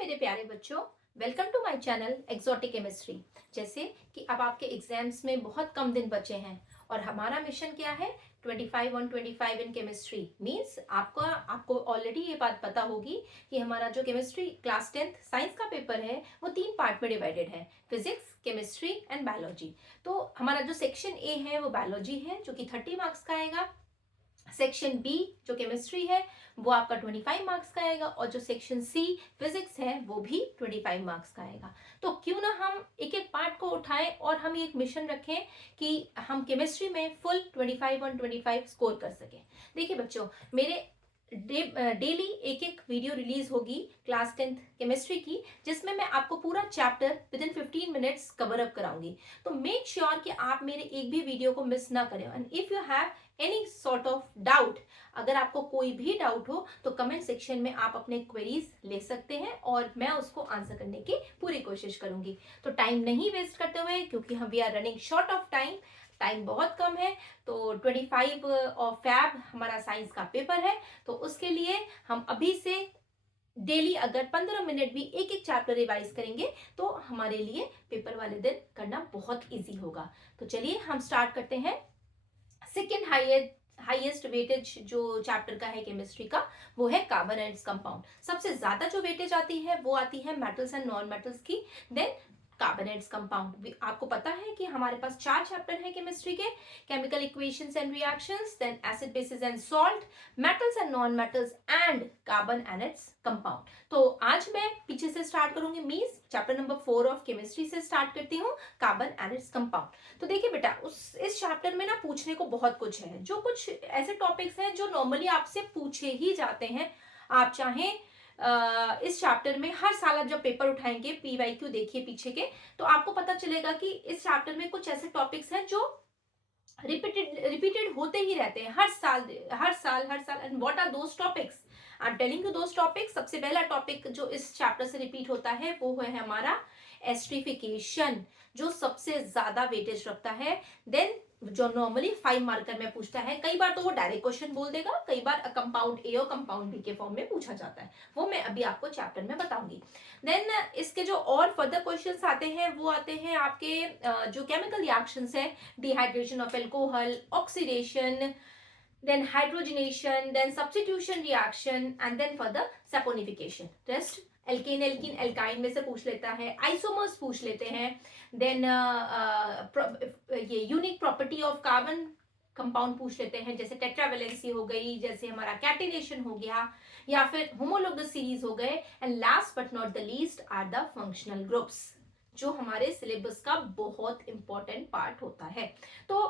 मेरे प्यारे बच्चों, welcome to my channel exotic chemistry. जैसे कि अब आपके एग्जाम्स में बहुत कम दिन बचे हैं और हमारा मिशन क्या है, 25 ऑन 25 इन केमिस्ट्री। मींस आपको ऑलरेडी ये बात पता होगी कि हमारा जो केमिस्ट्री क्लास 10th साइंस का पेपर है वो 3 पार्ट में डिवाइडेड है, फिजिक्स, केमिस्ट्री एंड बायोलॉजी। तो हमारा जो सेक्शन ए है वो बायोलॉजी है जो कि 30 मार्क्स का आएगा। सेक्शन बी जो केमिस्ट्री है वो आपका 25 मार्क्स का आएगा और जो सेक्शन सी फिजिक्स है वो भी 25 मार्क्स का आएगा। तो क्यों ना हम एक एक पार्ट को उठाएं और हम एक मिशन रखें कि हम केमिस्ट्री में फुल 25 ऑन 25 स्कोर कर सकें। देखिए बच्चों, मेरे डेली एक एक वीडियो रिलीज होगी क्लास 10th केमिस्ट्री की, जिसमें मैं आपको पूरा chapter with in 15 minutes cover up कराऊंगी। तो मेक श्योर कि आप मेरे एक भी वीडियो को मिस ना करें। And if you have any sort of doubt, अगर आपको कोई भी डाउट हो तो कमेंट सेक्शन में आप अपने क्वेरीज ले सकते हैं और मैं उसको आंसर करने की पूरी कोशिश करूंगी। तो टाइम नहीं वेस्ट करते हुए, क्योंकि हम we are running short of time बहुत कम है, तो 25 ऑफ फैब हमारा साइंस का पेपर है। तो उसके लिए हम अभी से डेली अगर 15 मिनट भी एक एक चैप्टर रिवाइज करेंगे तो हमारे लिए पेपर वाले दिन करना बहुत इजी होगा। तो चलिए हम स्टार्ट करते हैं। सेकेंड हाईएस्ट वेटेज जो चैप्टर का है केमिस्ट्री का वो है कार्बन एंड इट्स कंपाउंड। सबसे ज्यादा जो वेटेज आती है वो आती है मेटल्स एंड नॉन मेटल्स की, then carbon and its compound. आपको पता है कि हमारे पास 4 चैप्टर हैं केमिस्ट्री के, chemical equations and reactions, then acid basis and salt, metals and non metals and carbon and its compound. तो आज मैं पीछे से स्टार्ट करूंगी, means chapter number 4 of chemistry से स्टार्ट करती हूँ, कार्बन एंड इट्स कंपाउंड। तो देखिए बेटा, इस चैप्टर में ना पूछने को बहुत कुछ है, जो कुछ ऐसे टॉपिक्स हैं जो नॉर्मली आपसे पूछे ही जाते हैं। आप चाहें इस चैप्टर में हर साल आप जब पेपर उठाएंगे, पीवाईक्यू देखिए पीछे के, तो आपको पता चलेगा कि इस चैप्टर में कुछ ऐसे टॉपिक्स हैं जो रिपीटेड होते ही रहते हैं हर साल। And what are those topics? I am telling you those topics. सबसे पहला टॉपिक जो इस चैप्टर से रिपीट होता है वो है हमारा एस्ट्रिफिकेशन, जो सबसे ज्यादा वेटेज रखता है। देन जो नॉर्मली 5 मार्कर में पूछता है, कई बार तो वो डायरेक्ट क्वेश्चन बोल देगा, कई बार कंपाउंड ए और कंपाउंड बी के फॉर्म में पूछा जाता है, वो मैं अभी आपको चैप्टर में बताऊंगी। देन इसके जो और फर्दर क्वेश्चंस आते हैं वो आते हैं आपके जो केमिकल रिएक्शंस है, dehydration of alcohol, oxidation, then hydrogenation, then substitution reaction, and then further saponification. Rest alkane alkene alkyne में से पूछ लेता है, आइसोमर्स पूछ लेते हैं, देन ये unique property of carbon compound पूछ लेते हैं, जैसे टेट्रावेलेंसी हो गई, जैसे हमारा कैटिनेशन हो गया, या फिर होमोलोगस सीरीज हो गए। And last but not the least are the functional groups, जो हमारे सिलेबस का बहुत इंपॉर्टेंट पार्ट होता है। तो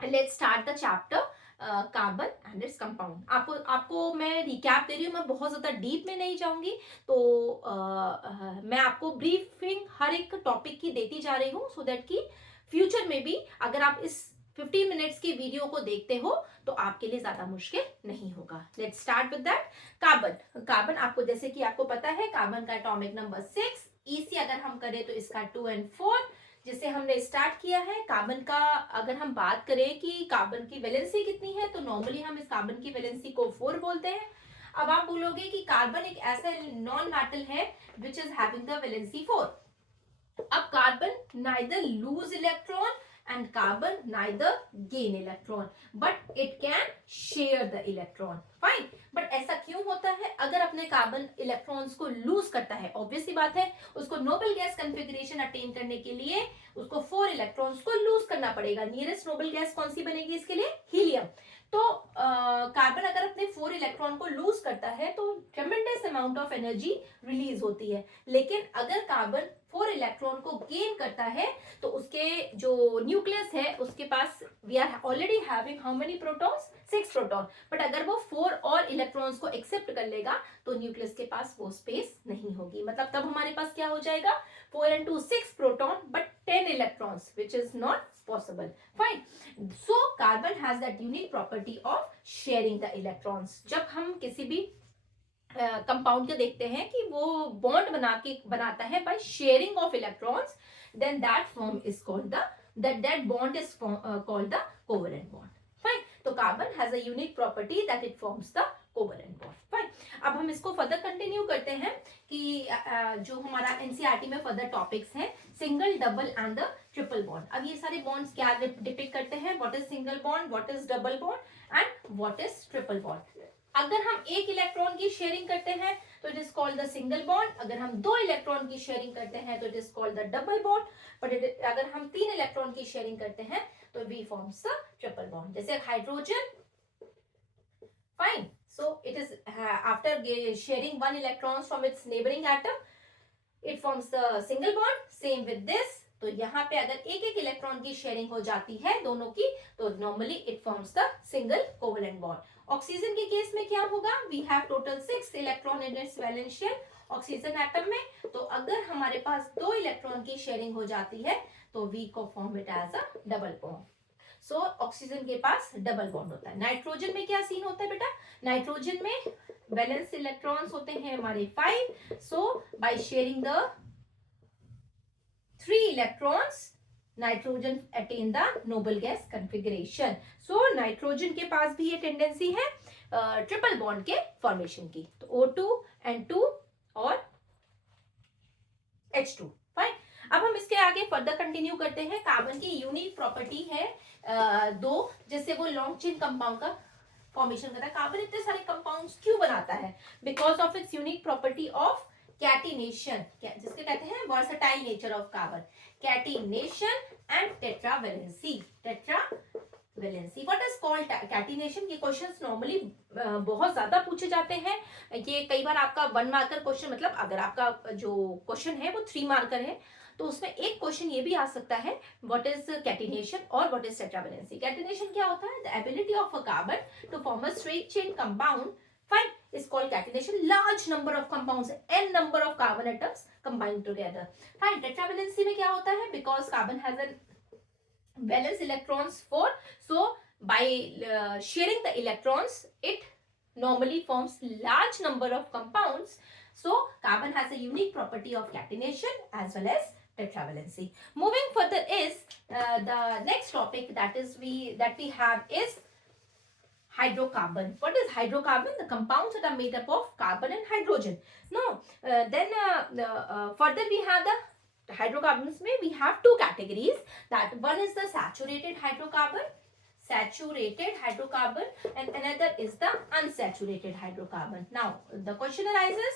let's start the chapter carbon and its compound. आपको मैं रिकैप दे रही हूँ, मैं बहुत ज्यादा डीप में नहीं जाऊंगी। तो मैं आपको ब्रीफिंग हर एक टॉपिक की देती जा रही हूँ, सो दैट कि फ्यूचर में भी अगर आप इस 15 मिनट्स की वीडियो को देखते हो तो आपके लिए ज्यादा मुश्किल नहीं होगा। Let's start with that. Carbon आपको, जैसे कि आपको पता है, कार्बन का एटॉमिक नंबर 6, ईसी अगर हम करें तो इसका 2 और 4, जिसे हमने स्टार्ट किया है। कार्बन का अगर हम बात करें कि कार्बन की वैलेंसी कितनी है, तो नॉर्मली हम इस कार्बन की वैलेंसी को 4 बोलते हैं। अब आप बोलोगे कि कार्बन एक ऐसा नॉन मेटल है which is having the valency 4। अब carbon neither loose electron and carbon neither gain electron but it can share the electron. Fine, but ऐसा क्यों होता है? अगर अपने कार्बन इलेक्ट्रॉन्स को लूज करता है, ऑब्वियस सी बात है, उसको नोबल गैस कॉन्फ़िगरेशन अटेन करने के लिए उसको 4 इलेक्ट्रॉन्स को लूज करना पड़ेगा। नियरेस्ट नोबल गैस कौन सी बनेगी इसके लिए? हीलियम। तो कार्बन अगर अपने 4 इलेक्ट्रॉन को लूज करता है तो ट्रेमेंडस अमाउंट ऑफ एनर्जी रिलीज होती है। लेकिन अगर कार्बन 4 इलेक्ट्रॉन को गेन करता है तो उसके जो न्यूक्लियस है उसके पास we are already having how many protons? 6 proton. But अगर वो 4 और इलेक्ट्रॉन्स को एक्सेप्ट कर लेगा तो न्यूक्लियस के पास वो स्पेस नहीं होगी। मतलब तब हमारे पास क्या हो जाएगा? 4 and 2 6 proton but 10 electrons, which is not possible. Fine. So carbon has that unique property of sharing the electrons. जब हम किसी भी कंपाउंड को देखते हैं कि वो बॉन्ड बनाता है by sharing of electrons, then that form is called that bond is called the covalent bond. Fine. तो carbon has a unique property that it forms the covalent bond. Fine. अब हम इसको फर्दर कंटिन्यू करते हैं कि जो हमारा NCERT में फर्दर टॉपिक्स हैं, single, double and the triple bond. अब ये सारे बॉन्ड्स क्या डिपिक्ट करते हैं, what is single bond, what is double bond and what is triple bond. अगर हम एक इलेक्ट्रॉन की शेयरिंग करते हैं तो it is called the single bond, अगर हम 2 इलेक्ट्रॉन की शेयरिंग करते हैं तो it is called the double bond, but अगर हम 3 इलेक्ट्रॉन की शेयरिंग करते हैं तो we forms the triple bond. जैसे hydrogen, fine, so it is after sharing 1 electrons from its neighboring atom it forms the single bond, same with this। तो यहाँ पे अगर एक एक इलेक्ट्रॉन की शेयरिंग हो जाती है दोनों की तो normally it forms the single covalent bond. Oxygen के केस में क्या होगा, we have total 6 electron in its valence shell oxygen atom में, तो अगर हमारे पास 2 इलेक्ट्रॉन की शेयरिंग हो जाती है तो वी को form it as a double bond. So oxygen के पास डबल बॉन्ड होता है। नाइट्रोजन में क्या सीन होता है बेटा, नाइट्रोजन में वैलेंस इलेक्ट्रॉन्स होते हैं हमारे 5, so by sharing the 3 electrons nitrogen attain the noble gas configuration. So nitrogen के पास भी ये टेंडेंसी है ट्रिपल बॉन्ड के फॉर्मेशन की, तो O2 N2 और H2, फाइन। अब हम इसके आगे फर्दर कंटिन्यू करते हैं। कार्बन की यूनिक प्रॉपर्टी है 2, जिससे वो लॉन्ग चेन कंपाउंड का फॉर्मेशन करता है। कार्बन इतने सारे कंपाउंड्स क्यों बनाता है, because of its unique property of catenation, जिसके कहते हैं versatile nature of carbon, catenation and tetravalency. Tetravalency what is called catenation, ये क्वेश्चंस नॉर्मली बहुत ज्यादा पूछे जाते हैं। ये कई बार आपका 1 मार्कर क्वेश्चन, मतलब अगर आपका जो क्वेश्चन है वो 3 मार्कर है तो उसमें एक क्वेश्चन ये भी आ सकता है व्हाट इज कैटिनेशन और व्हाट इज टेट्रावैलेंसी। कैटिनेशन क्या होता है, the ability of a carbon to form a straight chain compound, fine, is called catenation, large number of compounds, n number of carbon atoms combined together, fine। tetravalency में क्या होता है, because carbon has a valence electrons 4, so by sharing the electrons it normally forms large number of compounds, so carbon has a unique property of catenation as well as tetravalency। moving further is the next topic that we have is hydrocarbon। What is hydrocarbon? The compounds that are made up of carbon and hydrogen. No, then further we have the hydrocarbons में we have 2 categories, that one is the saturated hydrocarbon and another is the unsaturated hydrocarbon। Now the question arises,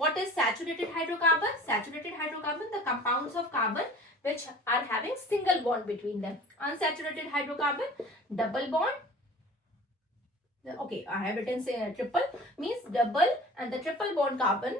what is saturated hydrocarbon? Saturated hydrocarbon, the compounds of carbon which are having single bond between them। Unsaturated hydrocarbon, double bond, okay, I have written say triple, means double and the triple bond carbon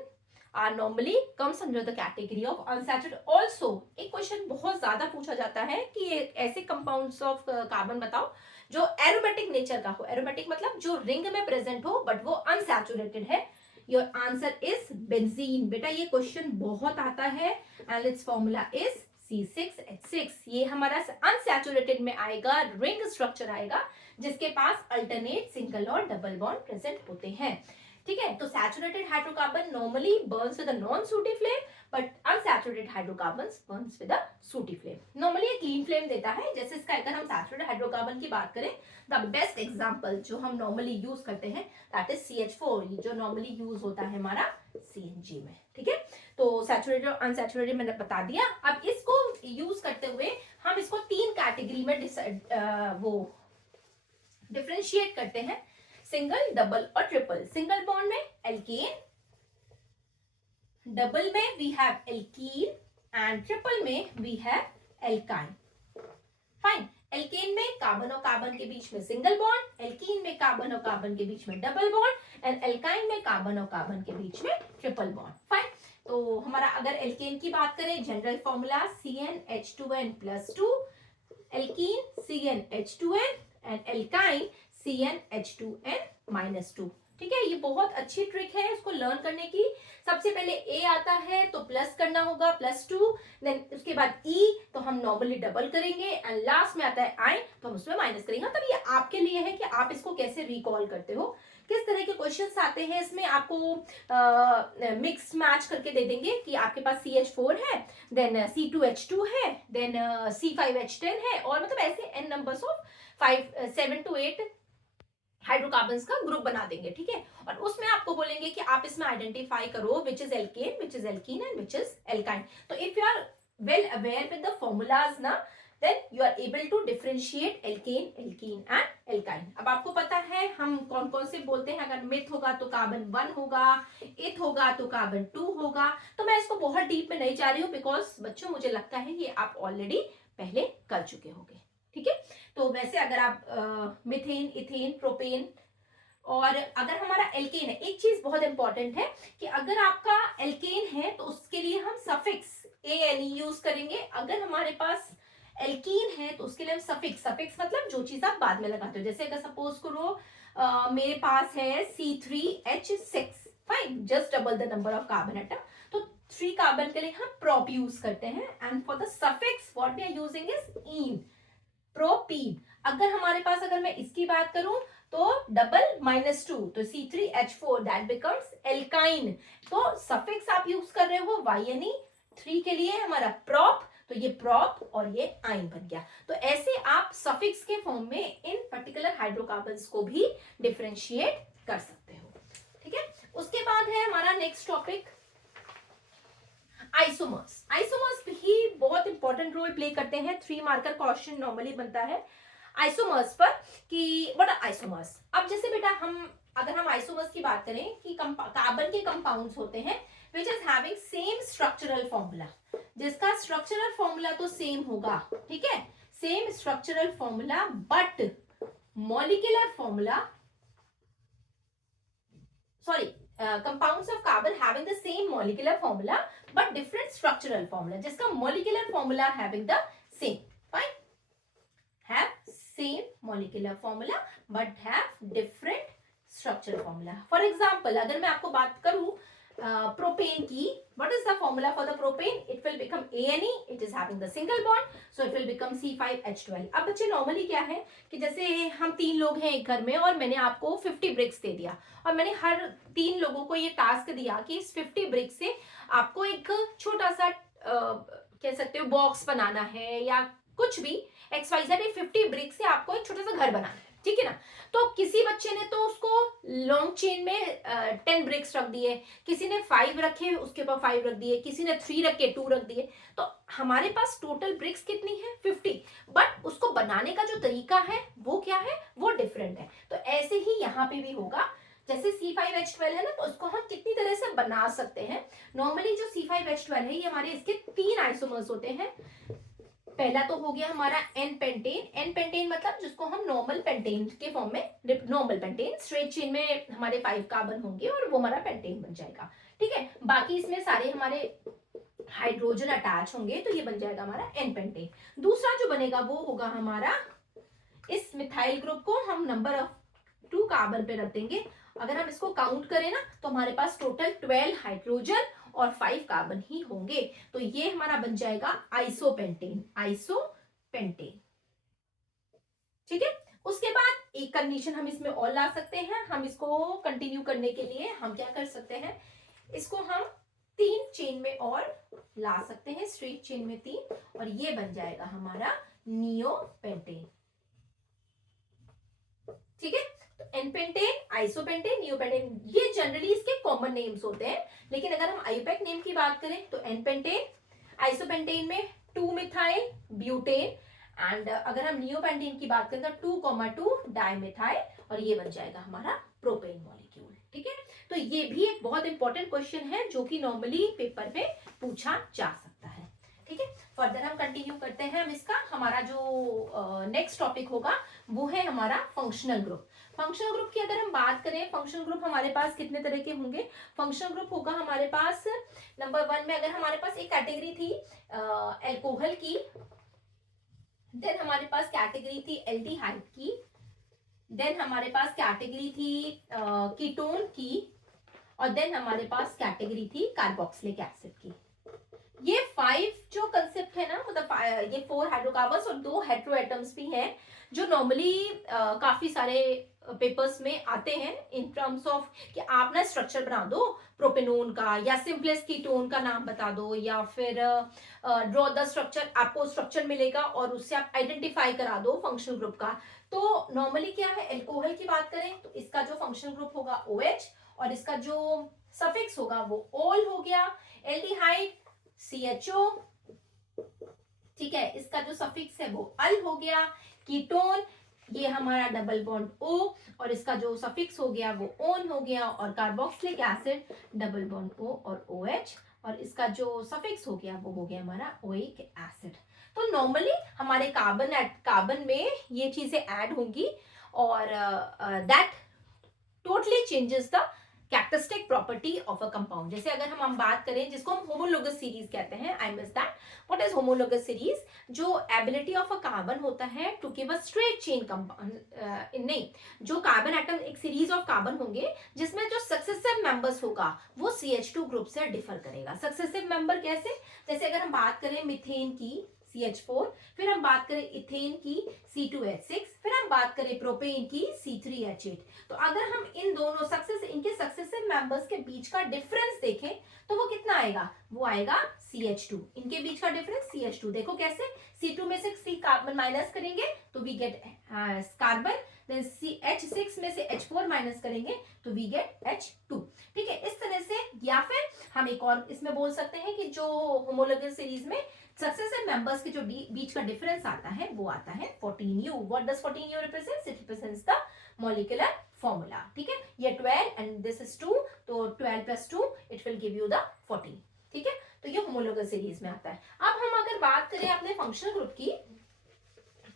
are normally comes under the category of unsaturated। also एक question बहुत ज्यादा पूछा जाता है कि ऐसे compounds of carbon बताओ जो एरोमेटिक नेचर का हो। एरोमेटिक मतलब जो रिंग में प्रेजेंट हो बट वो अनसैचुरेटेड है। Your answer is benzene. बेटा ये क्वेश्चन बहुत आता है and it's formula is C6H6। ये हमारा अनसैचुरेटेड में आएगा, रिंग स्ट्रक्चर आएगा जिसके पास अल्टरनेट सिंगल और डबल बॉन्ड प्रेजेंट होते हैं। ठीक है, तो saturated hydrocarbon normally Burns with a non सूटी flame, but unsaturated hydrocarbons Burns with a सूटी फ्लेम। नॉर्मली ये क्लीन फ्लेम देता है। जैसे इसका अगर हम सैचुरेटेड हाइड्रोकार्बन की बात करें, द बेस्ट एग्जांपल जो हम नॉर्मली यूज करते हैं दैट इज CH4, जो नॉर्मली यूज होता है हमारा CNG में। ठीक है, तो सैचुरेटेड और अनसैचुरेटेड मैंने बता दिया। अब इसको यूज करते हुए हम इसको 3 कैटेगरी में वो डिफरेंशिएट करते हैं, सिंगल, डबल और ट्रिपल। सिंगल बॉन्ड में एल्केन, डबल में we have alkene and triple में we have alkyne. Fine, alkane में कार्बन और कार्बन के बीच में सिंगल बॉन्ड, एल्कीन में कार्बन और कार्बन के बीच में डबल बॉन्ड एंड एल्काइन में कार्बन और कार्बन के बीच में ट्रिपल बॉन्ड। फाइन, तो हमारा अगर एल्केन की बात करें, general formula CnH2n+2, alkene CnH2n and alkyne CnH2n-2। ठीक है, ये बहुत अच्छी ट्रिक है इसको लर्न करने की। सबसे पहले A आता है तो प्लस करना होगा +2, देन उसके बाद E तो हम नॉर्मली डबल करेंगे एंड लास्ट में आता है I तो हम उसमें माइनस करेंगे। तब ये आपके लिए है कि आप इसको कैसे रिकॉल करते हो, किस तरह के क्वेश्चंस आते हैं इसमें। आपको मिक्स मैच करके दे देंगे कि आपके पास CH4 है, देन C2H2 है, देन C5H10 है, और मतलब ऐसे n numbers of 7 to 8 hydrocarbons का ग्रुप बना देंगे, ठीक है। और उसमें आपको बोलेंगे कि आप इसमें आइडेंटिफाई करो which is alkane, which is alkene and which is alkyne. तो if you are well aware with the formulas ना, then you are able to differentiate alkane, alkene and alkyne. अब आपको पता है हम कौन कौन से बोलते हैं, अगर मिथ होगा तो कार्बन 1 होगा, इथ होगा तो कार्बन 2 होगा। तो मैं इसको बहुत डीप में नहीं जा रही हूँ, बिकॉज बच्चों मुझे लगता है ये आप ऑलरेडी पहले कर चुके होंगे, ठीक है। तो वैसे अगर आप मिथेन, इथेन, प्रोपेन, और अगर हमारा एल्केन है, एक चीज बहुत इंपॉर्टेंट है कि अगर आपका एल्केन है तो उसके लिए हम सफिक्स एन यूज करेंगे। अगर हमारे पास एल्कीन है तो उसके लिए हम सफिक्स, सफिक्स मतलब जो चीज आप बाद में लगाते हो। जैसे अगर सपोज करो मेरे पास है C3H6, fine, just double the number of carbon atom, तो 3 कार्बन के लिए हम प्रोप यूज करते हैं। And for the suffix what we are using is ene, propene. अगर हमारे पास, अगर मैं इसकी बात करूं तो डबल -2, तो C3H4 दैट बिकम्स एल्काइन। तो सफिक्स आप यूज कर रहे हो YNE, 3 के लिए हमारा प्रोप, तो ये प्रोप और ये आइन बन गया। तो ऐसे आप सफिक्स के फॉर्म में इन पर्टिकुलर हाइड्रोकार्बन्स को भी डिफरेंशिएट कर सकते हो, ठीक है। उसके बाद है हमारा नेक्स्ट टॉपिक आइसोमर्स। आइसोमर्स भी बहुत इंपॉर्टेंट रोल प्ले करते हैं। 3 मार्कर क्वेश्चन नॉर्मली बनता है आइसोमर्स पर कि व्हाट आर आइसोमर्स। अब जैसे बेटा अगर हम आइसोमर्स की बात करें कि कार्बन के कंपाउंड्स होते हैं which is having same structural formula, जिसका स्ट्रक्चरल फॉर्मूला तो सेम होगा, ठीक है, same structural formula, but molecular formula, sorry, compounds of carbon having the same molecular formula but different structural formula, जिसका molecular formula having the same, fine, have same molecular formula but have different structural formula. For example, अगर मैं आपको बात करूं propane की, what is the formula for the propane? It will become ANE, it is having the single bond, so it will become C5H12. अब बच्चे normally क्या है कि जैसे हम 3 लोग हैं एक घर में और मैंने आपको 50 ब्रिक्स दे दिया और मैंने हर 3 लोगों को ये टास्क दिया कि इस 50 ब्रिक्स से आपको एक छोटा सा कह सकते हो बॉक्स बनाना है या कुछ भी XYZ, 50 ब्रिक्स से आपको एक छोटा सा घर बनाना है, ठीक है ना। तो किसी बच्चे ने तो उसको लॉन्ग चेन में 10 ब्रिक्स रख दिए, किसी ने 5 रखे उसके ऊपर 5 रख दिए, किसी ने 3 रखे 2 रख दिए, तो हमारे पास टोटल ब्रिक्स कितनी है 50, बट उसको बनाने का जो तरीका है वो क्या है, वो डिफरेंट है। तो ऐसे ही यहाँ पे भी होगा, जैसे C5H12 है ना, तो उसको हम कितनी तरह से बना सकते हैं। नॉर्मली जो C5H12 है ये हमारे इसके 3 आइसोमर्स होते हैं। पहला तो हो गया हमारा एन पेंटेन, एन पेंटेन मतलब जिसको हम नॉर्मल पेंटेन के फॉर्म में, नॉर्मल पेंटेन स्ट्रेट चेन में हमारे 5 कार्बन होंगे और वो हमारा पेंटेन बन जाएगा, ठीक है। बाकी इसमें सारे हमारे हाइड्रोजन अटैच होंगे तो ये बन जाएगा हमारा एन पेंटेन। दूसरा जो बनेगा वो होगा हमारा, इस मिथाइल ग्रुप को हम नंबर ऑफ 2 कार्बन पे रख देंगे। अगर हम इसको काउंट करें ना तो हमारे पास टोटल 12 हाइड्रोजन और 5 कार्बन ही होंगे, तो ये हमारा बन जाएगा आइसोपेंटेन, आइसोपेंटेन, ठीक है। उसके बाद एक कंडीशन हम इसमें और ला सकते हैं, हम इसको कंटिन्यू करने के लिए हम क्या कर सकते हैं, इसको हम 3 चेन में और ला सकते हैं, स्ट्रेट चेन में 3, और ये बन जाएगा हमारा नियोपेंटेन, ठीक है। एनपेंटेन, आइसोपेंटेन, नियोपेंटेन, ये जनरली इसके कॉमन नेम्स होते हैं। लेकिन अगर हम आईयूपैक नेम की बात करें तो एनपेंटेन, आइसोपेंटेन में 2 मिथाइल ब्यूटेन, एंड अगर हम नियोपेंटेन की बात करें तो 2,2 डाइमिथाइल, और ये बन जाएगा हमारा प्रोपेन मॉलिक्यूल, ठीक है। तो ये भी एक बहुत इंपॉर्टेंट क्वेश्चन है जो कि नॉर्मली पेपर में पूछा जा सकता है, ठीक है। फर्दर हम कंटिन्यू करते हैं। हम इसका हमारा जो नेक्स्ट टॉपिक होगा वो है हमारा फंक्शनल ग्रुप। फंक्शनल ग्रुप की अगर हम बात करें, फंक्शनल ग्रुप हमारे पास कितने तरह के होंगे। फंक्शनल ग्रुप होगा हमारे पास नंबर 1 में, अगर हमारे पास एक कैटेगरी थी एल्कोहल की, देन हमारे पास कैटेगरी थी एल्डिहाइड की, देन हमारे पास कैटेगरी थी कीटोन की, और देन हमारे पास कैटेगरी थी कार्बोक्सिलिक एसिड की। ये 5 जो कंसेप्ट है ना, मतलब ये 4 हाइड्रोकार्बन्स और 2 हेटेरो एटम्स भी हैं जो नॉर्मली काफी सारे पेपर्स में आते हैं इन टर्म्स ऑफ कि आप ना स्ट्रक्चर बना दो प्रोपेनोन का, या सिंपलेस्ट कीटोन का नाम बता दो, या फिर ड्रॉ द स्ट्रक्चर, आपको स्ट्रक्चर मिलेगा और उससे आप आइडेंटिफाई करा दो फंक्शनल ग्रुप का। तो नॉर्मली क्या है, एल्कोहल की बात करें तो इसका जो फंक्शनल ग्रुप होगा OH, और इसका जो सफिक्स होगा वो ओल हो गया। एल्डिहाइड CHO, ठीक है, इसका जो सफिक्स है वो अल हो गया। कीटोन ये हमारा डबल बॉन्ड O, और इसका जो सफिक्स हो गया वो ओन हो गया। और carboxylic acid double bond O और OH, और इसका जो सफिक्स हो गया वो हो गया हमारा ओइक एसिड। तो नॉर्मली हमारे कार्बन में ये चीजें ऐड होंगी, और that totally changes the characteristic property of a compound. जैसे अगर हम बात करें जिसको हम होमोलोगस सीरीज कहते हैं, I miss that, what is homologous series? जो एबिलिटी ऑफ अ कार्बन होता है to give a straight chain compound, नहीं, जो कार्बन एटम एक सीरीज ऑफ कार्बन होंगे जिसमें जो सक्सेसिव मेंबर्स होगा वो CH2 ग्रुप से डिफर करेगा। सक्सेसिव मेंबर कैसे? जैसे अगर हम बात करें मीथेन की CH4, फिर हम बात करें इथेन की C2H6, फिर हम बात करें प्रोपेन की C3H8। तो अगर हम इन दोनों इनके सक्सेसिव मेंबर्स के बीच का डिफरेंस देखें तो वो कितना आएगा? वो आएगा CH2। इनके बीच का डिफरेंस CH2। देखो कैसे, C2 में से C कार्बन माइनस करेंगे तो we get carbon, then H6 में से H4 माइनस करेंगे तो वी गेट H2। ठीक है, इस तरह से। या फिर हम एक और इसमें बोल सकते हैं कि जो होमोलोगस सीरीज में सक्सेसिव मेंबर्स के जो बीच का डिफरेंस आता है वो आता है 14U। What does 14U represents? It represents the molecular formula. ठीक है, ये 12 एंड दिस इज 2, तो 12 + 2 it will give you the 14। ठीक है, तो ये होमोलोगस सीरीज में आता है। अब हम अगर बात करें अपने फंक्शनल ग्रुप की,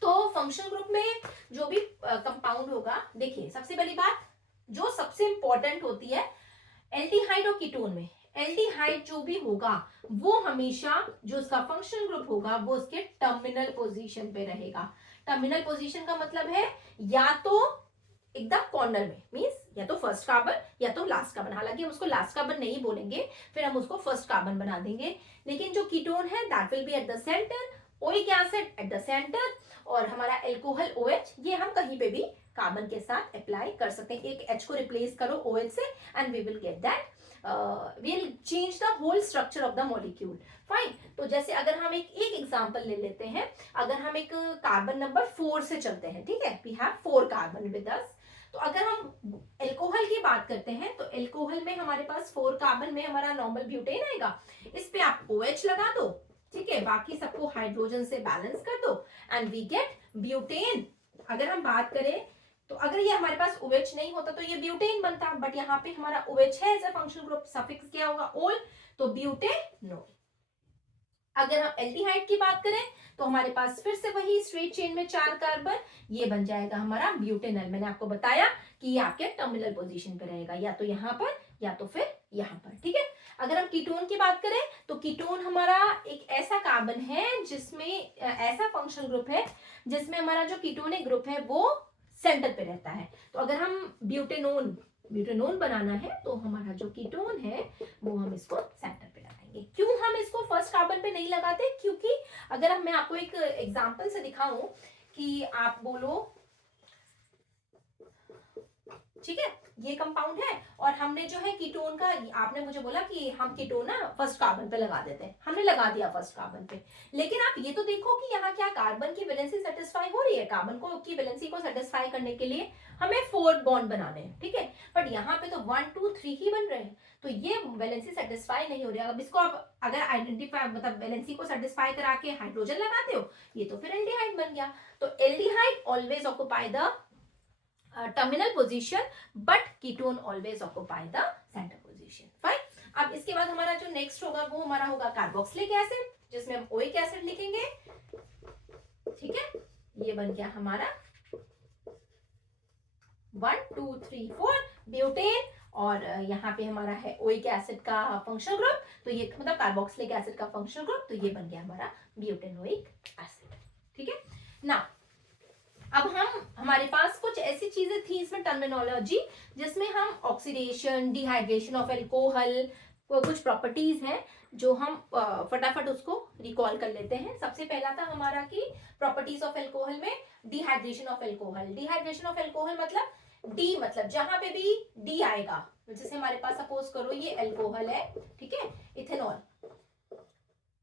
तो फंक्शनल ग्रुप में जो भी कंपाउंड होगा, देखिए सबसे पहली बात जो सबसे इंपॉर्टेंट होती है एल्डिहाइड और कीटोन में, एल्डिहाइड जो भी होगा वो हमेशा जो उसका फंक्शनल ग्रुप होगा वो उसके टर्मिनल पोजीशन पे रहेगा। टर्मिनल पोजीशन का मतलब है या तो एकदम कॉर्नर में, मींस या तो फर्स्ट कार्बन या तो लास्ट कार्बन। हालांकि हम उसको लास्ट कार्बन नहीं बोलेंगे, फिर हम उसको फर्स्ट कार्बन बना देंगे। लेकिन जो कीटोन है that will be at the centre, oic acid at the centre, और हमारा एल्कोहल OH ये हम कहीं पे भी कार्बन के साथ अप्लाई कर सकते हैं। एक H को रिप्लेस करो OH से and we will get that, we'll change the whole structure of the molecule. Fine. तो जैसे अगर हम एक एग्जांपल ले लेते हैं, अगर हम एक कार्बन नंबर 4 से चलते हैं, ठीक है, we have 4 carbon with us. तो अगर हम एल्कोहल की बात करते हैं तो एल्कोहल में हमारे पास 4 कार्बन में हमारा नॉर्मल ब्यूटेन आएगा। इस पे आप OH लगा दो, ठीक है, बाकी सबको हाइड्रोजन से बैलेंस कर दो एंड वी गेट ब्यूटेन। अगर हम बात करें तो अगर ये हमारे पास OH नहीं होता तो ये ब्यूटेन बनता, बट यहाँ पे हमारा OH है as a functional group, suffix क्या होगा? ओल, तो ब्यूटेनोल। अगर हम एल्डिहाइड की बात करें तो हमारे पास फिर से वही स्ट्रेट चेन में 4 कार्बन, ये बन जाएगा हमारा ब्यूटेनल। मैंने आपको बताया कि ये आपके टर्मिनल पोजीशन पे रहेगा, या तो यहाँ पर या तो फिर यहाँ पर। ठीक है, अगर हम कीटोन की बात करें तो कीटोन हमारा एक ऐसा कार्बन है जिसमें ऐसा फंक्शनल ग्रुप है जिसमें हमारा जो कीटोनिक ग्रुप है वो सेंटर पे रहता है। तो अगर हम ब्यूटेनोन बनाना है तो हमारा जो कीटोन है वो हम इसको सेंटर पे लगाएंगे। क्यों हम इसको फर्स्ट कार्बन पे नहीं लगाते? क्योंकि अगर मैं आपको एक एग्जांपल से दिखाऊं कि आप बोलो, ठीक है, ये कंपाउंड है और हमने जो है कीटोन का, आपने मुझे बोला कि हम कीटोन ना फर्स्ट कार्बन पे लगा देते हैं, हमने लगा दिया फर्स्ट कार्बन पे। लेकिन आप ये तो देखो कि यहाँ क्या कार्बन की वैलेंसी सेटिस्फाई हो रही है। कार्बन को की वैलेंसी को सेटिस्फाई करने के लिए हमें 4 बॉन्ड बनाने हैं, ठीक है, बट यहाँ पे तो 1 2 3 ही बन रहे हैं, तो ये वैलेंसी सेटिस्फाई नहीं हो रही है। अब इसको आप अगर आइडेंटिफाई मतलब वैलेंसी को सेटिस्फाई करा के हाइड्रोजन लगाते हो, ये तो फिर एल्डिहाइड बन गया। तो aldehyde always occupy the terminal position but ketone always occupy the center position. Fine. अब इसके बाद हमारा जो नेक्स्ट होगा वो हमारा होगा कार्बोक्सिलिक एसिड, जिसमें हम ओइक एसिड लिखेंगे, ठीक है, ये बन गया हमारा 1 2 3 4 ब्यूटेन, और यहाँ पे हमारा है ओइक एसिड का फंक्शनल ग्रुप, तो ये मतलब कार्बोक्सिलिक एसिड का फंक्शनल ग्रुप, तो ये बन गया हमारा ब्यूटेनोइक एसिड। ठीक है ना, अब हमारे पास कुछ ऐसी चीजें थी इसमें टर्मिनोलॉजी जिसमें हम ऑक्सीडेशन, डिहाइड्रेशन ऑफ एल्कोहल, कुछ प्रॉपर्टीज हैं जो हम फटाफट उसको रिकॉल कर लेते हैं। सबसे पहला था हमारा कि प्रॉपर्टीज ऑफ एल्कोहल में dehydration of alcohol. Dehydration of alcohol मतलब डी मतलब जहां पे भी डी आएगा, जैसे हमारे पास सपोज करो ये अल्कोहल है, ठीक है, इथेनॉल,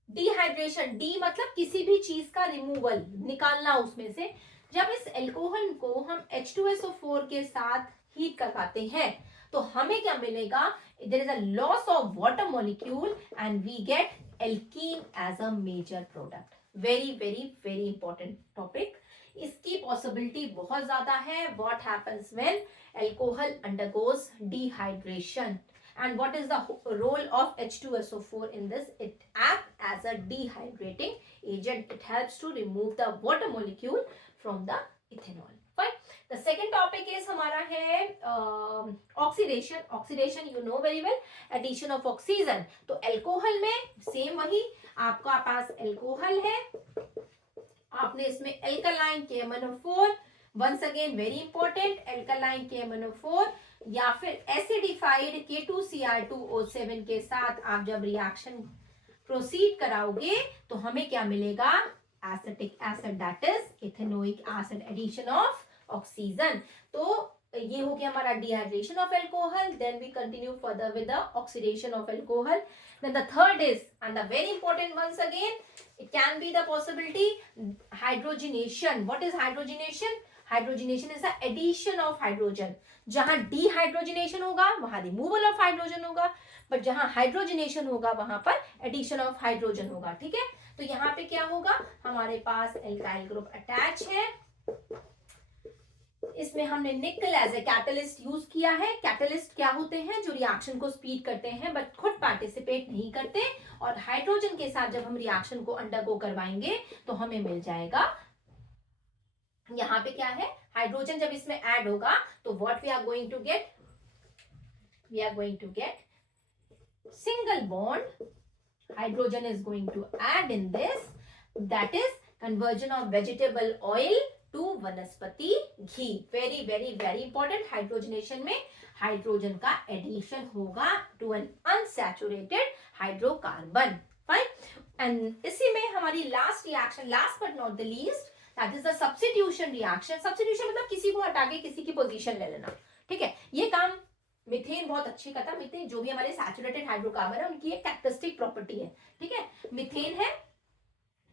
डिहाइड्रेशन, डी मतलब किसी भी चीज का रिमूवल, निकालना उसमें से। जब इस अल्कोहल को हम H2SO4 के साथ हीट करवाते हैं तो हमें क्या मिलेगा, there is a loss of water molecule and we get alkene as a major product. Very very very important topic, इसकी पॉसिबिलिटी बहुत ज्यादा है। What happens when alcohol undergoes dehydration and what is the role of H2SO4 in this? It acts as a dehydrating agent. It helps to remove the water molecule from the ethanol. Fine. The second topic is हमारा है oxidation. Oxidation you know very well, addition of oxygen. तो alcohol में same वही, आपका पास alcohol है, आपने इसमें alkaline KMnO4, once again very important, alkaline KMnO4 या फिर एसिडिफाइड K2Cr2O7 के साथ आप जब रिएक्शन प्रोसीड कराओगे तो हमें क्या मिलेगा, acetic acid, that is ethanoic acid, addition of oxygen. तो ये हो गया हमारा dehydration of alcohol. Then we continue further with the oxidation of alcohol. Then the third is and the very important once again, it can be the possibility hydrogenation. What is hydrogenation? Hydrogenation is the addition of hydrogen. जहां dehydrogenation होगा वहां removal of hydrogen होगा, but जहां hydrogenation होगा वहां पर addition of hydrogen होगा, ठीक है। तो यहाँ पे क्या होगा, हमारे पास एल्काइल ग्रुप अटैच है, इसमें हमने निकल एज ए कैटलिस्ट यूज किया है। कैटलिस्ट क्या होते हैं, जो रिएक्शन को स्पीड करते हैं बट खुद पार्टिसिपेट नहीं करते, और हाइड्रोजन के साथ जब हम रिएक्शन को अंडरगो करवाएंगे तो हमें मिल जाएगा, यहाँ पे क्या है, हाइड्रोजन जब इसमें ऐड होगा तो what we are going to get, we are going to get single bond, hydrogen is going to add in this, that is conversion of vegetable oil to vanaspati ghee. Very very very important, hydrogenation में hydrogen का addition होगा to an unsaturated hydrocarbon. Fine, and इसी में हमारी last reaction, last but not the least, that is the substitution reaction. Substitution मतलब किसी को हटा के किसी की पोजीशन ले लेना, ठीक है। ये काम मीथेन बहुत अच्छी करता है। मीथेन जो भी हमारे सैचुरेटेड हाइड्रोकार्बन है उनकी एक कैरेक्टरिस्टिक प्रॉपर्टी है, ठीक है। मीथेन है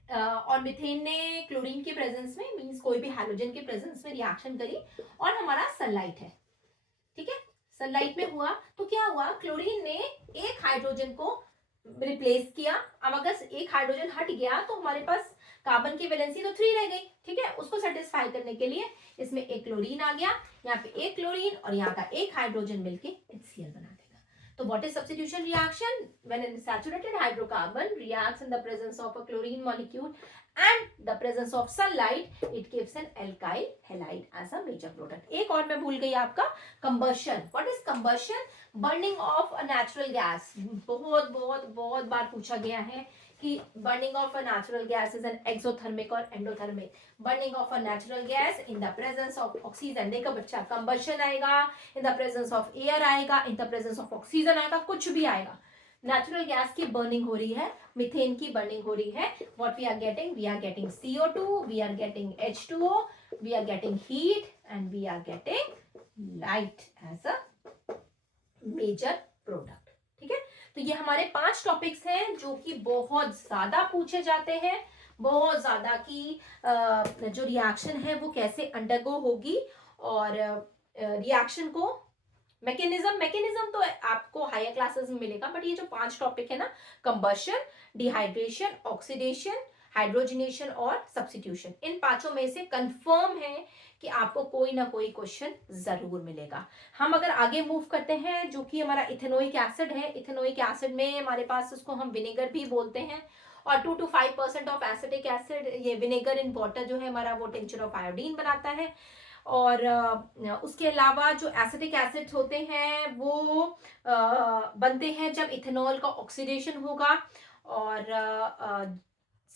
और मीथेन ने क्लोरीन के प्रेजेंस में, मींस कोई भी हाइड्रोजन के प्रेजेंस में रिएक्शन करी, और हमारा सनलाइट है, ठीक है। सनलाइट में हुआ तो क्या हुआ, क्लोरीन ने एक हाइड्रोजन को रिप्लेस किया। अब अगर एक हाइड्रोजन हट गया तो हमारे पास कार्बन की वैलेंसी तो 3 रह गई, ठीक है। उसको सेटिस्फाई करने के लिए इसमें एक क्लोरीन आ गया, यहाँ पे एक क्लोरीन और यहाँ का एक हाइड्रोजन मिलके HCl बना देगा। तो what is substitution reaction? When a saturated hydrocarbon reacts in the presence of a chlorine molecule and the presence of sunlight, it gives an alkyl halide as a major product. एक और मैं भूल गई आपका, combustion. What is combustion? Burning of a natural gas. बहुत बहुत बहुत बार पूछा गया है कि burning of a natural gas is an exothermic or endothermic. Burning of a natural gas in the presence of oxygen. देखो बच्चा, combustion आएगा, in the presence of air आएगा, in the presence of oxygen आएगा, कुछ भी आएगा। Natural gas की burning हो रही है, मीथेन की बर्निंग हो रही है। What we are getting CO2, we are getting H2O, we are getting heat and we are getting light as a major product, ठीक है। तो ये हमारे 5 टॉपिक्स हैं जो कि बहुत ज्यादा पूछे जाते हैं, बहुत ज्यादा कि जो रिएक्शन है वो कैसे अंडरगो होगी, और रिएक्शन को मैकेनिज्म तो आपको हायर क्लासेस में मिलेगा, बट ये जो 5 टॉपिक है ना, कंबशन, डिहाइड्रेशन, ऑक्सीडेशन, हाइड्रोजनेशन और सब्स्टिट्यूशन, इन 5 में से कंफर्म है कि आपको कोई ना कोई क्वेश्चन जरूर मिलेगा। हम अगर आगे मूव करते हैं, जो कि हमारा इथेनोइक एसिड है, इथेनोइक एसिड में हमारे पास उसको हम विनेगर भी बोलते हैं, और 2 to 5% ऑफ एसिटिक एसिड, ये विनेगर इन वाटर जो है हमारा, वो टिंचर ऑफ आयोडीन बनाता है। और उसके अलावा जो एसिटिक एसिड्स होते हैं वो बनते हैं जब इथेनॉल का ऑक्सीडेशन होगा। और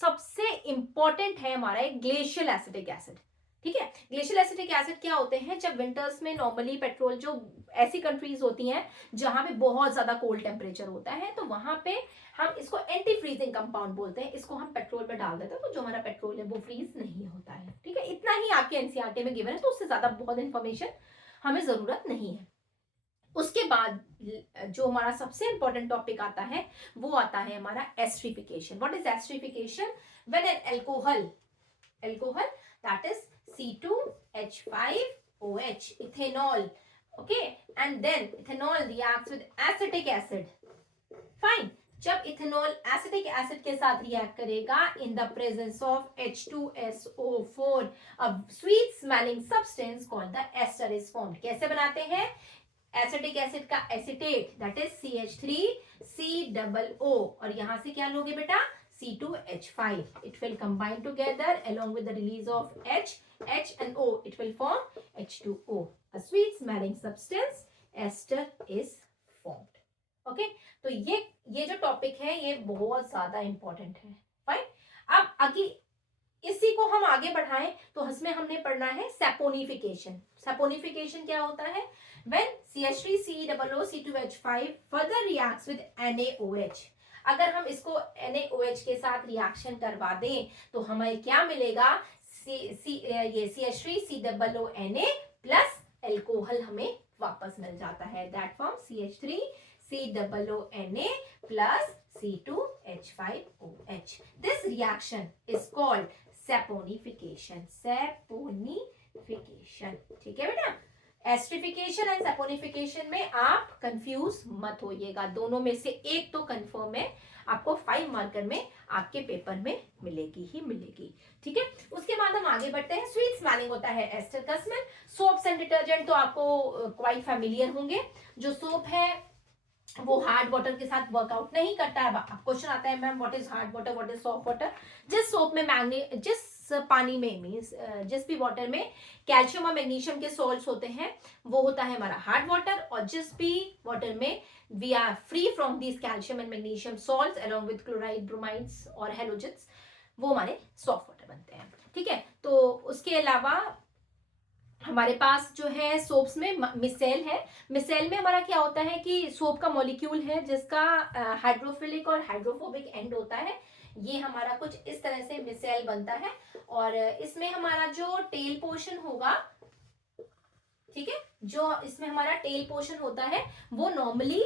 सबसे इंपॉर्टेंट है हमारा एक ग्लेशियल एसिटिक एसिड, ठीक है। ग्लेशियल एसिटिक एसिड क्या होते हैं, जब विंटर्स में नॉर्मली पेट्रोल, जो ऐसी कंट्रीज होती हैं जहां पे बहुत ज्यादा कोल्ड टेम्परेचर होता है, तो वहां पे हम इसको एंटी फ्रीजिंग कंपाउंड बोलते हैं, इसको हम पेट्रोल में डाल देते हैं, तो जो हमारा पेट्रोल है वो फ्रीज नहीं होता है, ठीक है। इतना ही आपके एनसीईआरटी में गिवन है, तो उससे ज्यादा बहुत इंफॉर्मेशन हमें जरूरत नहीं है। उसके बाद जो हमारा सबसे इंपॉर्टेंट टॉपिक आता है वो आता है हमारा esterification. What is esterification? When an alcohol that is C2H5OH ethanol, okay, and then ethanol reacts with acetic acid. Fine, जब इथेनॉल एसिटिक एसिड के साथ रिएक्ट करेगा in the presence of H2SO4, a sweet smelling substance called the ester is formed. कैसे बनाते हैं? Acetic acid का acetate that is CH3COO, और यहां से क्या लोगे बेटा? C2H5. It will combine together along with the release of H and O. It will form H2O. A sweet smelling substance, ester is formed. Okay, तो ये जो टॉपिक है ये बहुत ज्यादा इंपॉर्टेंट है। फाइन, अब आगे इसी को हम आगे बढ़ाएं तो इसमें हमने पढ़ना है सैपोनिफिकेशन। सैपोनिफिकेशन क्या होता है? When CH3COO2H5 further reacts with NaOH। अगर हम इसको NaOH के साथ रिएक्शन करवा दें तो हमें क्या मिलेगा? ये CH3COONA प्लस एल्कोहल हमें वापस मिल जाता है। That form CH3COONA plus C2H5OH. This reaction is called saponification. Saponification. ठीक है बेटा? एस्ट्रिफिकेशन एंड सैपोनिफिकेशन में आप कंफ्यूज मत होइएगा, दोनों में से एक तो कंफर्म है, आपको 5 मार्कर में आपके पेपर में मिलेगी ही मिलेगी। ठीक है, उसके बाद हम आगे बढ़ते हैं। स्वीट स्मेलिंग होता है एस्टर का स्मेल। सोप्स एंड डिटर्जेंट तो आपको क्वाइट फैमिलियर होंगे। जो सोप है वो हार्ड वाटर के साथ वर्कआउट नहीं करता है। क्वेश्चन आता है ma'am what is hard water, what is soft water? जिस सोप में जिस पानी में मीन्स जिस भी वाटर में कैल्शियम और मैग्नीशियम के सॉल्ट्स होते हैं वो होता है हमारा हार्ड वाटर, और जिस भी वाटर में we are free from this calcium and magnesium salts along with chloride, bromides और हेलोजेंस, वो हमारे सॉफ्ट वाटर बनते हैं। ठीक है, तो उसके अलावा हमारे पास जो है सोप्स में मिसेल है। मिसेल में हमारा क्या होता है कि सोप का मॉलिक्यूल है जिसका हाइड्रोफिलिक और हाइड्रोफोबिक एंड होता है। ये हमारा कुछ इस तरह से मिसेल बनता है, और इसमें हमारा जो टेल पोर्शन होगा, ठीक है, जो इसमें हमारा टेल पोर्शन होता है वो नॉर्मली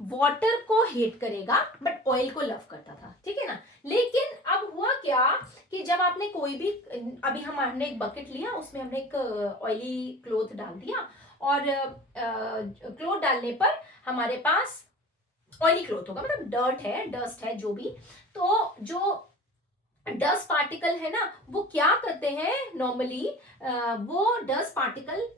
वाटर को हेट करेगा बट ऑयल को लव करता था। ठीक है ना? लेकिन अब हुआ क्या कि जब आपने कोई भी, अभी हमने एक बकेट लिया, उसमें हमने एक ऑयली क्लोथ डाल दिया, और क्लोथ डालने पर हमारे पास ऑयली क्लोथ होगा, मतलब डस्ट है जो भी, तो जो डस्ट पार्टिकल है ना वो क्या करते हैं नॉर्मली, वो डस्ट पार्टिकल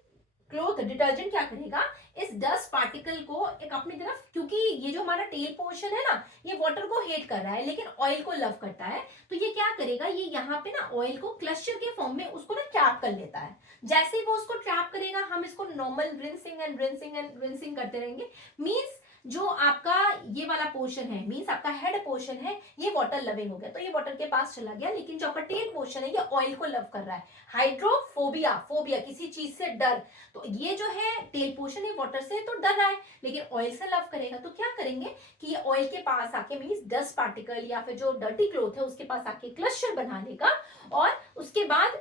क्लोथ डिटर्जेंट क्या करेगा, इस डस्ट पार्टिकल को एक अपनी तरफ, क्योंकि ये जो हमारा टेल पोर्शन है ना ये वाटर को हेट कर रहा है लेकिन ऑयल को लव करता है, तो ये क्या करेगा, ये यहाँ पे ना ऑयल को क्लस्टर के फॉर्म में उसको ना ट्रैप कर लेता है। जैसे ही वो उसको ट्रैप करेगा हम इसको नॉर्मल रिंसिंग करते रहेंगे। मीन्स जो आपका ये वाला पोर्शन है, मीन्स आपका हेड पोर्शन है, ये वाटर लविंग हो गया, तो ये वाटर के पास चला गया, लेकिन जो आपका टेल पोर्शन है ये ऑयल को लव कर रहा है। हाइड्रोफोबिया, फोबिया किसी चीज से डर, तो ये जो है टेल पोर्शन है वाटर से तो डर रहा है लेकिन ऑयल से लव करेगा, तो क्या करेंगे कि ये ऑयल के पास आके मीन्स डस्ट पार्टिकल या फिर जो डर्टी क्लोथ है उसके पास आके क्लस्टर बना लेगा, और उसके बाद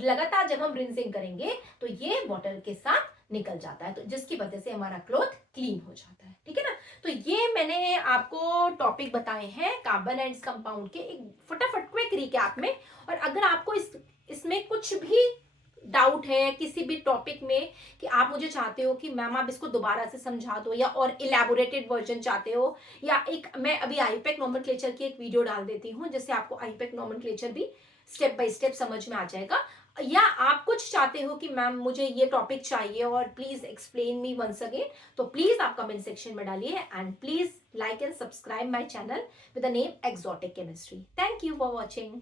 लगातार जब हम रिंसिंग करेंगे तो ये वाटर के साथ निकल जाता है, तो जिसकी वजह से हमारा क्लोथ क्लीन हो जाता है। ठीक है ना? तो ये मैंने आपको टॉपिक बताए हैं कार्बन एंड कंपाउंड के, एक फटाफट क्विक रिकैप में। और अगर आपको इसमें कुछ भी डाउट है किसी भी टॉपिक में कि आप मुझे चाहते हो कि मैम आप इसको दोबारा से समझा दो, या और इलेबोरेटेड वर्जन चाहते हो, या एक मैं अभी आईपैक नोमेनक्लेचर की एक वीडियो डाल देती हूँ जिससे आपको आईपैक नोमेनक्लेचर भी स्टेप बाय स्टेप समझ में आ जाएगा, या आप कुछ चाहते हो कि मैम मुझे ये टॉपिक चाहिए और please explain me once again, तो प्लीज आप कमेंट सेक्शन में डालिए, and please like and subscribe my channel with the name Exotic Chemistry. Thank you for watching.